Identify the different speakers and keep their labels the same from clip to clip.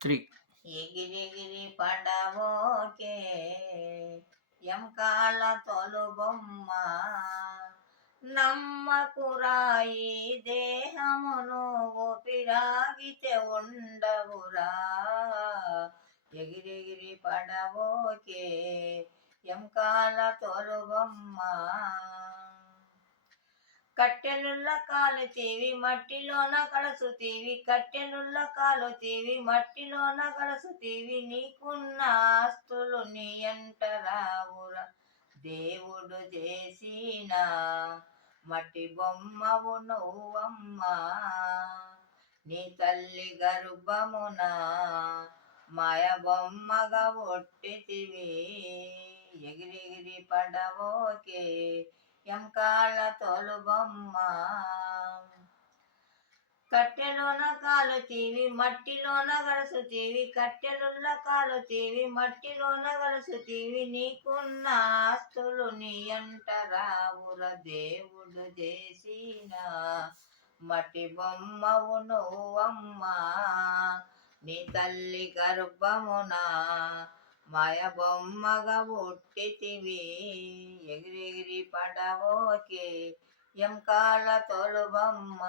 Speaker 1: Three.
Speaker 2: ఎగిరిగిరి పడవోకే ఎంకాల తొలుబొమ్మ నమ్మకురాయి దేహమును ఊపిరాగితే ఉండవురా. ఎగిరిగిరి పడవోకే ఎంకాల తొలుబొమ్మ కట్టెలుల్ల కాలుతీవి మట్టిలోన కలసుతీవి కట్టెలుల్ల కాలుతీవి మట్టిలోన కలసుతీవి నీకున్న ఆస్తులు నీ ఎంట రావురా. దేవుడు చేసిన మట్టి బొమ్మవు నువ్వమ్మ. నీ తల్లి గర్భమున మాయ బొమ్మగా ఒట్టితివి. ఎగిరిగిరి పడవోకే ఎంకాళ్ళ తొలుబొమ్మ. కట్టెలోన కాలుతీవి మట్టిలోన గలుసుతీవి కట్టెలున్న కాలుతీవి మట్టిలోన గలుసుతీవి నీకున్న ఆస్తులు నీ అంట రావుల దేవుడు చేసిన మట్టి బొమ్మవు నువ్వమ్మా నీ తల్లి గర్భమునా మాయ బొమ్మగా పుట్టితివి ఎగిరిగిరి పడవోకే ఎంకాల తొలుబొమ్మ.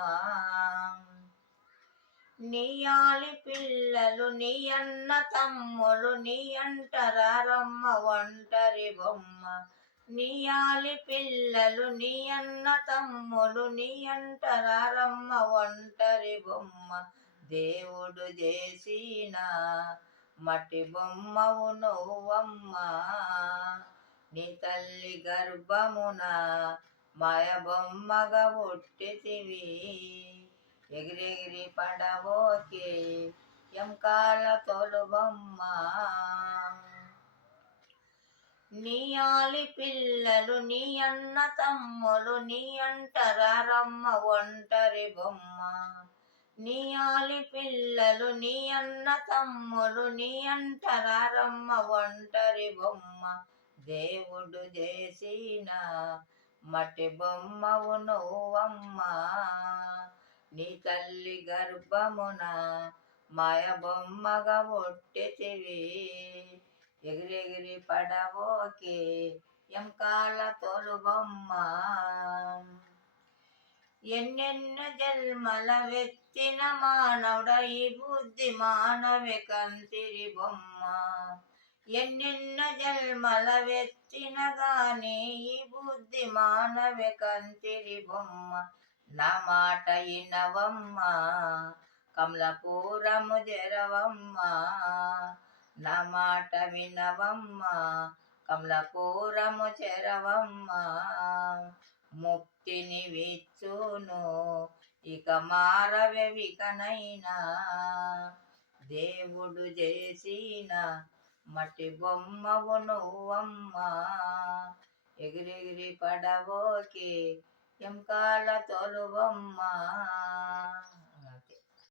Speaker 2: నీ ఆలి పిల్లలు నీ అన్న తమ్ములు నీ అంటరారమ్మ ఒంటరి బొమ్మ. నీయాలి పిల్లలు నీ అన్న తమ్ములు నీ అంటరారమ్మ ఒంటరి బొమ్మ. దేవుడు చేసిన మట్టి బొమ్మవు నువ్వమ్మ నీ తల్లి గర్భమున మాయ బొమ్మగా పుట్టితివి. ఎగిరెగిరి పడబోకే ఎంకాల తోలు బొమ్మ నీ ఆలి పిల్లలు నీ అన్న తమ్ములు నీ అంటరారమ్మ ఒంటరి బొమ్మ. నీ ఆలి పిల్లలు నీ అన్న తమ్ములు నీ అంటరారమ్మ ఒంటరి బొమ్మ దేవుడు చేసిన మట్టి బొమ్మవు నువ్వమ్మ. నీ తల్లి గర్భమున మాయ బొమ్మగా ఒట్టెతివి. ఎగిరెగిరి పడబోకే ఎంకాల తోలు బొమ్మ. ఎన్నెన్న జన్మల వెత్తిన మానవుడ ఈ బుద్ధి మానవే కంతిరి బొమ్మ. ఎన్నెన్న జన్మల వెత్తిన గాని ఈ బుద్ధి మానవి కంతిరి బొమ్మ. నా మాట ఇనవమ్మ కమలపూరము జరవమ్మ. నా మాట వినవమ్మ కమలపూరము చెరవమ్మ ముక్తిని విచ్చును ఇక మారవెవికనైనా దేవుడు చేసిన మట్టి బొమ్మవు నువ్వమ్మ. ఎగిరెగిరి పడవోకే ఎంకాల తొలుబొమ్మ